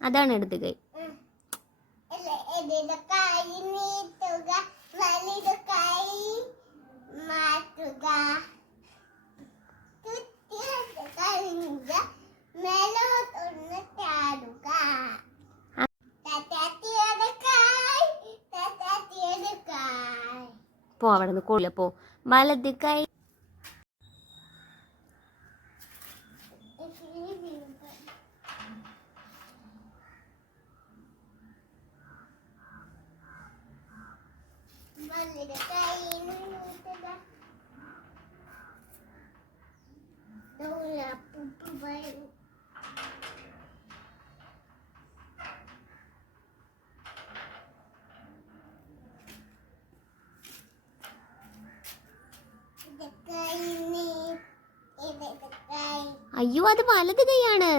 അതാണ് ഇടത് കൈ. പോ അവിടെ നിന്ന് കൊള്ള പോ. വലത് കൈ. അയ്യോ അത് വലത് കൈയാണ്.